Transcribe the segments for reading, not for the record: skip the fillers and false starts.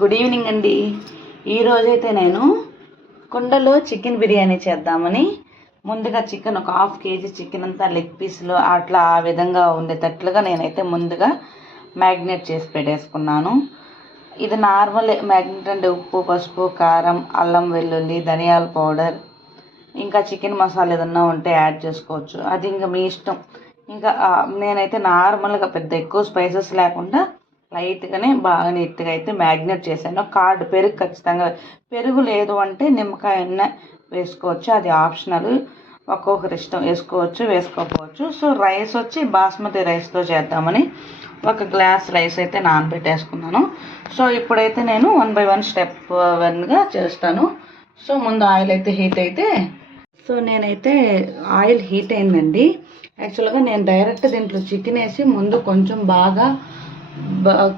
Good evening అండి. ఈరోజైతే నేను కుండలో చికెన్ బిర్యానీ చేద్దామని ముందుగా చికెన్ ఒక ½ కేజీ చికెన్ అంతా లెగ్ పీస్లు అట్లా ఆ విధంగా ఉండేటట్లుగా నేనైతే ముందుగా మ్యాగ్నేట్ చేసి పెట్టేసుకున్నాను. ఇది నార్మల్ మ్యాగ్నేట్ అంటే ఉప్పు, పసుపు, కారం, అల్లం వెల్లుల్లి, ధనియాల పౌడర్, ఇంకా చికెన్ మసాలా ఏదన్నా ఉంటే యాడ్ చేసుకోవచ్చు. అది ఇంకా మీ ఇష్టం. ఇంకా నేనైతే నార్మల్గా పెద్ద ఎక్కువ స్పైసెస్ లేకుండా లైట్గానే బాగా నీట్గా అయితే మ్యాగ్నేట్ చేశాను. పెరుగు ఖచ్చితంగా, పెరుగు లేదు అంటే నిమ్మకాయ అన్న వేసుకోవచ్చు, అది ఆప్షనల్. ఒక్కొక్కరి ఇష్టం, వేసుకోవచ్చు వేసుకోకపోవచ్చు. సో రైస్ వచ్చి బాస్మతి రైస్తో చేద్దామని 1 గ్లాస్ రైస్ అయితే నానబెట్టేసుకున్నాను. సో ఇప్పుడైతే నేను 1 by 1 స్టెప్ 1గా చేస్తాను. సో ముందు ఆయిల్ అయితే హీట్ అయితే, సో నేనైతే ఆయిల్ హీట్ అయిందండి. యాక్చువల్గా నేను డైరెక్ట్ దీంట్లో చికెన్ వేసి ముందు కొంచెం బాగా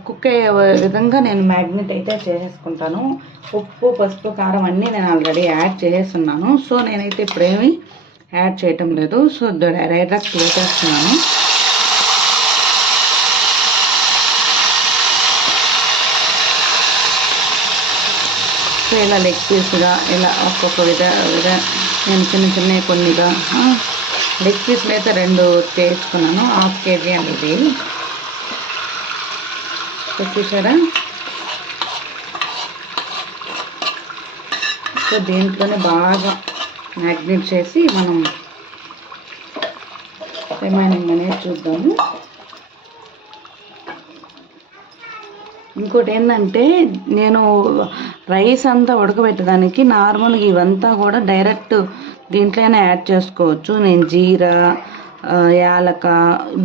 కుక్ అయ్యే విధంగా నేను మ్యాగ్నేట్ అయితే చేసేసుకుంటాను. ఉప్పు, పసుపు, కారం అన్నీ నేను ఆల్రెడీ యాడ్ చేసేస్తున్నాను. సో నేనైతే ఇప్పుడేమీ యాడ్ చేయటం లేదు. సో డైరెక్ట్ వేసేస్తున్నాను. సో ఇలా లెగ్ పీస్గా ఇలా ఒక్కొక్క నేను చిన్న కొన్నిగా లెగ్ పీస్లు అయితే 2 చేసుకున్నాను. ½ కేజీ అండి ఇది. చూసారా? సో దీంట్లోనే బాగా మ్యాగ్నేట్ చేసి మనం రిమైనింగ్ అనేది చూద్దాము. ఇంకోటి ఏంటంటే, నేను రైస్ అంతా ఉడకబెట్టడానికి నార్మల్గా ఇవంతా కూడా డైరెక్ట్ దీంట్లోనే యాడ్ చేసుకోవచ్చు. నేను జీరా, యాలక,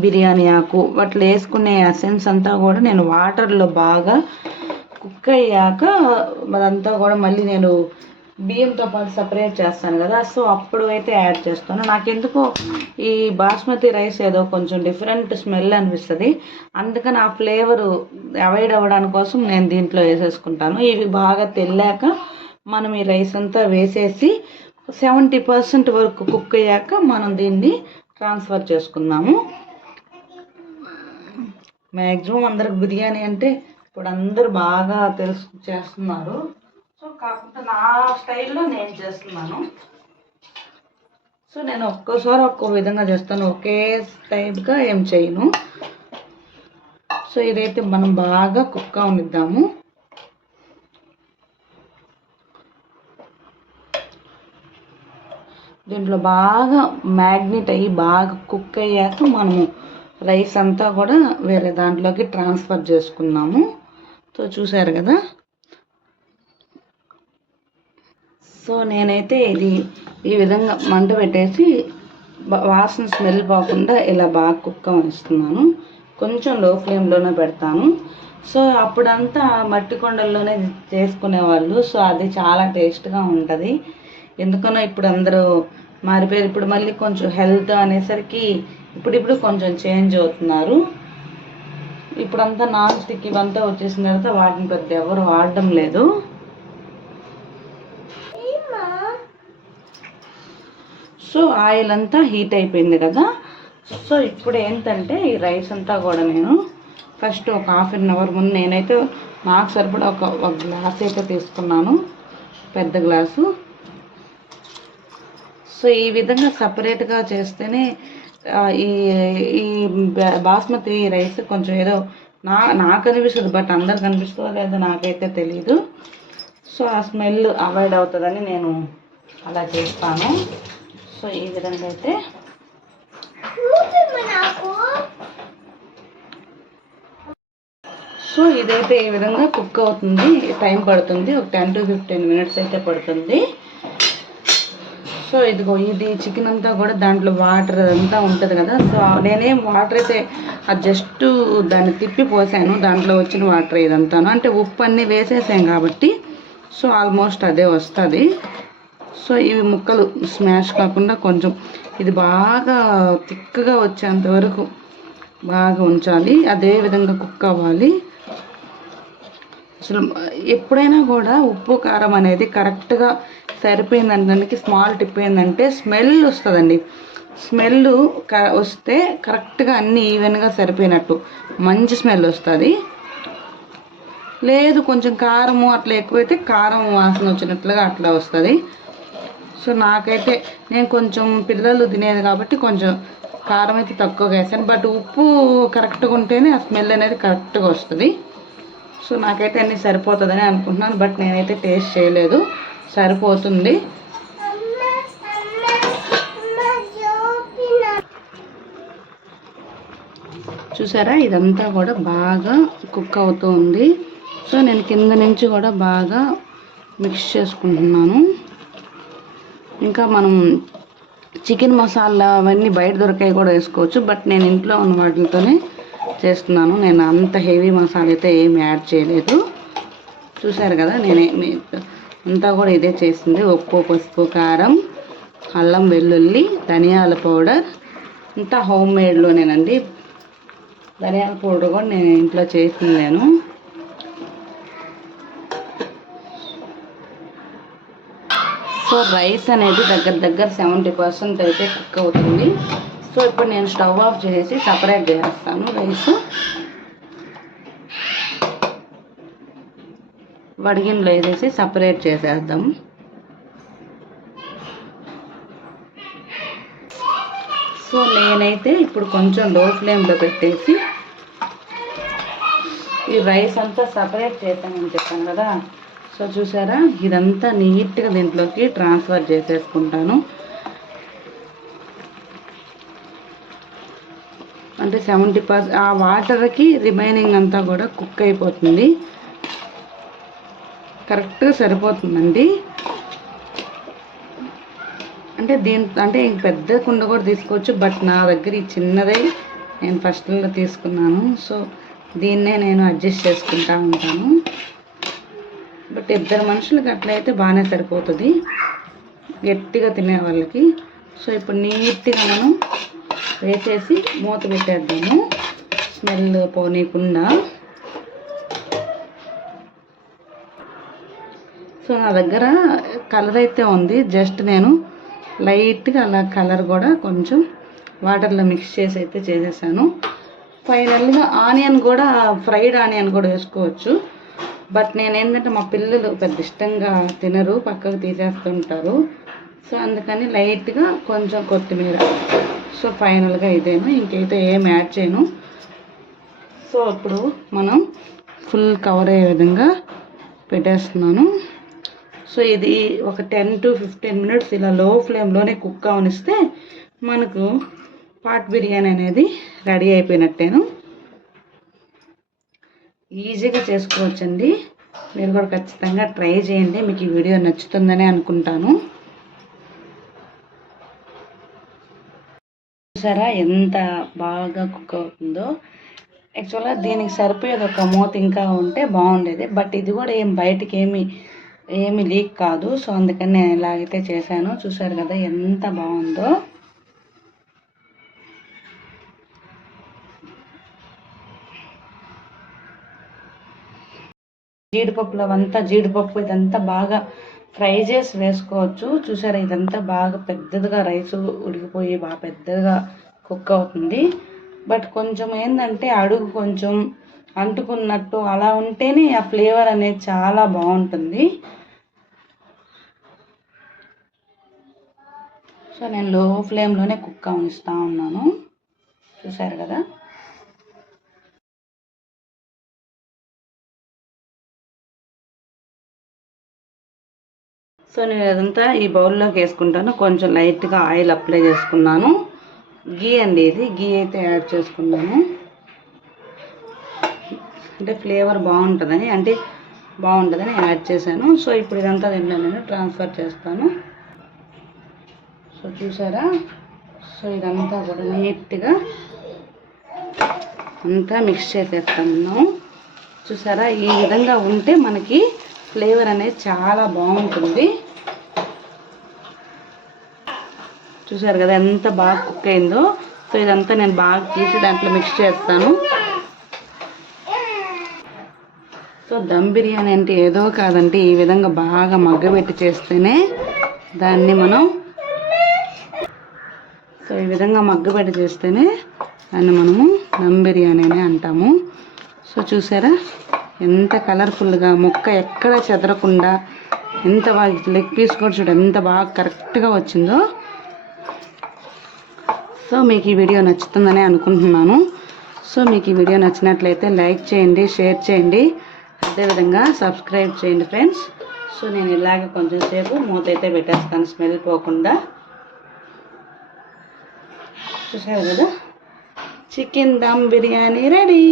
బిర్యానీ ఆకు అట్లా వేసుకునే ఎసెన్స్ అంతా కూడా నేను వాటర్లో బాగా కుక్ అయ్యాక అదంతా కూడా మళ్ళీ నేను బియ్యంతో పాటు సపరేట్ చేస్తాను కదా, సో అప్పుడు అయితే యాడ్ చేస్తాను. నాకెందుకో ఈ బాస్మతి రైస్ ఏదో కొంచెం డిఫరెంట్ స్మెల్ అనిపిస్తుంది. అందుకని ఆ ఫ్లేవరు అవాయిడ్ అవ్వడానికి కోసం నేను దీంట్లో వేసేసుకుంటాను. ఇవి బాగా తెల్లాక మనం ఈ రైస్ అంతా వేసేసి 70% వరకు కుక్ అయ్యాక మనం దీన్ని ట్రాన్స్ఫర్ చేసుకుందాము. మ్యాక్సిమం అందరికి బిర్యానీ అంటే ఇప్పుడు అందరు బాగా చేస్తున్నారు. సో కాకపోతే నా స్టైల్లో నేను చేస్తున్నాను. సో నేను ఒక్కోసారి ఒక్కో విధంగా చేస్తాను, ఒకే టైప్గా ఏం చేయను. సో ఇదైతే మనం బాగా కుక్ అవనిద్దాము. దీంట్లో బాగా మ్యాగ్నేట్ అయ్యి బాగా కుక్ అయ్యాక మనము రైస్ అంతా కూడా వేరే దాంట్లోకి ట్రాన్స్ఫర్ చేసుకున్నాము. సో చూసారు కదా? సో నేనైతే ఇది ఈ విధంగా మంట పెట్టేసి వాసన స్మెల్ పోకుండా ఇలా బాగా కుక్ అవనిస్తున్నాను. కొంచెం లో ఫ్లేమ్లోనే పెడతాను. సో అప్పుడంతా మట్టి కొండల్లోనే చేసుకునేవాళ్ళు. సో అది చాలా టేస్ట్గా ఉంటుంది. ఎందుకనో ఇప్పుడు అందరూ మారిపోయారు. ఇప్పుడు మళ్ళీ కొంచెం హెల్త్ అనేసరికి ఇప్పుడు కొంచెం చేంజ్ అవుతున్నారు. ఇప్పుడంతా నాన్ స్టిక్ ఇవంతా వచ్చేసిన తర్వాత వాటిని పెద్ద ఎవరు వాడడం లేదు. సో ఆయిల్ అంతా హీట్ అయిపోయింది కదా. సో ఇప్పుడు ఏంటంటే ఈ రైస్ అంతా కూడా నేను ఫస్ట్ ఒక ½ ముందు నేనైతే నాకు సరిపడా ఒక గ్లాస్ అయితే తీసుకున్నాను, పెద్ద గ్లాసు. సో ఈ విధంగా సపరేట్గా చేస్తేనే ఈ బాస్మతి రైస్ కొంచెం ఏదో నాకు అనిపిస్తుంది, బట్ అందరికి అనిపిస్తుందో లేదో నాకైతే తెలీదు. సో ఆ స్మెల్ అవాయిడ్ అవుతుందని నేను అలా చేస్తాను. సో ఈ విధంగా అయితే సో ఇదైతే ఈ విధంగా కుక్ అవుతుంది. టైం పడుతుంది, ఒక 10 to 15 minutes అయితే పడుతుంది. సో ఇదిగో ఇది చికెన్ అంతా కూడా దాంట్లో వాటర్ అంతా ఉంటుంది కదా. సో నేనేం వాటర్ అయితే జస్ట్ దాన్ని తిప్పి పోసాను, దాంట్లో వచ్చిన వాటర్ ఇదంతాను. అంటే ఉప్పు అన్నీ వేసేసాం కాబట్టి సో ఆల్మోస్ట్ అదే వస్తుంది. సో ఇవి ముక్కలు స్మాష్ కాకుండా కొంచెం ఇది బాగా థిక్గా వచ్చేంత వరకు బాగా ఉంచాలి. అదే విధంగా కుక్ అవ్వాలి. అసలు ఎప్పుడైనా కూడా ఉప్పు కారం అనేది కరెక్ట్గా సరిపోయిందంటే, స్మాల్ టిప్ ఏంటంటే స్మెల్ వస్తుందండి. స్మెల్ వస్తే కరెక్ట్గా అన్నీ ఈవెన్గా సరిపోయినట్టు మంచి స్మెల్ వస్తుంది. లేదు కొంచెం కారము అట్లా ఎక్కువైతే కారం వాసన వచ్చినట్లుగా అట్లా వస్తుంది. సో నాకైతే నేను కొంచెం పిల్లలు తినేది కాబట్టి కొంచెం కారం అయితే తక్కువగా వేసాను. బట్ ఉప్పు కరెక్ట్గా ఉంటేనే ఆ స్మెల్ అనేది కరెక్ట్గా వస్తుంది. సో నాకైతే అన్నీ సరిపోతుందని అనుకుంటున్నాను. బట్ నేనైతే టేస్ట్ చేయలేదు, సరిపోతుంది. చూసారా ఇదంతా కూడా బాగా కుక్ అవుతూ ఉంది. సో నేను కింద నుంచి కూడా బాగా మిక్స్ చేసుకుంటున్నాను. ఇంకా మనం చికెన్ మసాలా అవన్నీ బయట దొరికాయి కూడా వేసుకోవచ్చు. బట్ నేను ఇంట్లో ఉన్న వాటితోనే చేస్తున్నాను. నేను అంత హెవీ మసాలా అయితే ఏమి యాడ్ చేయలేదు. చూసారు కదా నేనే అంతా కూడా ఇదే చేసింది. ఉప్పు, పసుపు, కారం, అల్లం వెల్లుల్లి, ధనియాల పౌడర్ అంతా హోమ్ మేడ్లోనేనండి. ధనియాల పౌడర్ కూడా నేను ఇంట్లో చేసిందేను. సో రైస్ అనేది దగ్గర 70% అయితే కుక్ అవుతుంది. సో ఇప్పుడు నేను స్టవ్ ఆఫ్ చేసి సపరేట్ చేస్తాను. రైస్ వడిగిన్లో వేసేసి సపరేట్ చేసేద్దాం. సో నేనైతే ఇప్పుడు కొంచెం లో ఫ్లేమ్లో పెట్టేసి ఈ రైస్ అంతా సపరేట్ చేశానని చెప్పాను కదా. సో చూసారా ఇదంతా నీట్గా దీంట్లోకి ట్రాన్స్ఫర్ చేసేసుకుంటాను. అంటే 70% ఆ వాటర్కి రిమైనింగ్ అంతా కూడా కుక్ అయిపోతుంది. కరెక్ట్గా సరిపోతుందండి. అంటే అంటే పెద్ద కుండ కూడా తీసుకోవచ్చు. బట్ నా దగ్గర ఈ చిన్నదే నేను ఫస్ట్లో తీసుకున్నాను. సో దీన్నే నేను అడ్జస్ట్ చేసుకుంటా ఉంటాను. బట్ 2 మనుషులకి అట్లయితే బాగానే సరిపోతుంది, గట్టిగా తినే వాళ్ళకి. సో ఇప్పుడు నీట్గా మనం వేసేసి మూత పెట్టేద్దాము, స్మెల్ పోనీకుండా. సో నా దగ్గర కలర్ అయితే ఉంది. జస్ట్ నేను లైట్గా అలా కలర్ కూడా కొంచెం వాటర్లో మిక్స్ చేసి అయితే చేసేసాను. ఫైనల్గా ఆనియన్ కూడా, ఫ్రైడ్ ఆనియన్ కూడా వేసుకోవచ్చు. బట్ నేను ఏంటంటే మా పిల్లలు పెద్ద ఇష్టంగా తినరు, పక్కకు తీసేస్తుంటారు. సో అందుకని లైట్గా కొంచెం కొత్తిమీర. సో ఫైనల్గా ఇదేను, ఇంకైతే ఏం యాడ్ చేయను. సో ఇప్పుడు మనం ఫుల్ కవర్ అయ్యే విధంగా పెట్టేస్తున్నాను. సో ఇది ఒక 10 to 15 minutes ఇలా లో ఫ్లేమ్లోనే కుక్ అవనిస్తే మనకు పాట్ బిర్యానీ అనేది రెడీ అయిపోయినట్టేను. ఈజీగా చేసుకోవచ్చండి. మీరు కూడా ఖచ్చితంగా ట్రై చేయండి. మీకు ఈ వీడియో నచ్చుతుందని అనుకుంటాను. చూసారా ఎంత బాగా కుక్ అవుతుందో. యాక్చువల్గా దీనికి సరిపోయేది ఒక మూత ఇంకా ఉంటే బాగుండేది. బట్ ఇది కూడా బయటికి ఏమి లీక్ కాదు. సో అందుకని నేను ఇలాగైతే చేశాను. చూసారు కదా ఎంత బాగుందో. జీడిపప్పు ఇదంతా బాగా ఫ్రై చేసి వేసుకోవచ్చు. చూసారా ఇదంతా బాగా పెద్దదిగా రైస్ ఉడికిపోయి బాగా పెద్దగా కుక్ అవుతుంది. బట్ కొంచెం ఏంటంటే అడుగు కొంచెం అంటుకున్నట్టు అలా ఉంటేనే ఆ ఫ్లేవర్ అనేది చాలా బాగుంటుంది. సో నేను లో ఫ్లేమ్లోనే కుక్ అవనిస్తూ ఉన్నాను. చూసారు కదా. సో నేను అదంతా ఈ బౌల్లోకి వేసుకుంటాను. కొంచెం లైట్గా ఆయిల్ అప్లై చేసుకున్నాను. గీ అండి, ఇది గీ అయితే యాడ్ చేసుకున్నాను. అంటే ఫ్లేవర్ బాగుంటుందని యాడ్ చేశాను. సో ఇప్పుడు ఇదంతా దీంట్లో నేను ట్రాన్స్ఫర్ చేస్తాను. సో చూసారా. సో ఇదంతా కూడా నీట్గా అంతా మిక్స్ చేసేస్తాను. చూసారా ఈ విధంగా ఉంటే మనకి ఫ్లేవర్ అనేది చాలా బాగుంటుంది. చూసారు కదా ఎంత బాగా కుక్ అయిందో. సో ఇదంతా నేను బాగా తీసి దాంట్లో మిక్స్ చేస్తాను. సో దమ్ బిర్యానీ అంటే ఏదో కాదంటే ఈ విధంగా బాగా మగ్గబెట్టి చేస్తేనే దాన్ని మనం ఈ విధంగా మగ్గబెట్టి చేస్తేనే దాన్ని మనము దమ్ బిర్యానీ అని అంటాము. సో చూసారా ఎంత కలర్ఫుల్గా ముక్క ఎక్కడ చెదరకుండా ఎంత బాగా లెగ్ పీస్ కూడా చూడు ఎంత బాగా కరెక్ట్గా వచ్చిందో. సో మీకు ఈ వీడియో నచ్చుతుందని అనుకుంటున్నాను. సో మీకు ఈ వీడియో నచ్చినట్లయితే లైక్ చేయండి, షేర్ చేయండి, అదేవిధంగా సబ్స్క్రైబ్ చేయండి ఫ్రెండ్స్. సో నేను ఇలాగే కొంచెం సేపు మూత అయితే పెట్టేస్తాను స్మెల్ పోకుండా. చూసారు కదా, చికెన్ దమ్ బిర్యానీ రెడీ.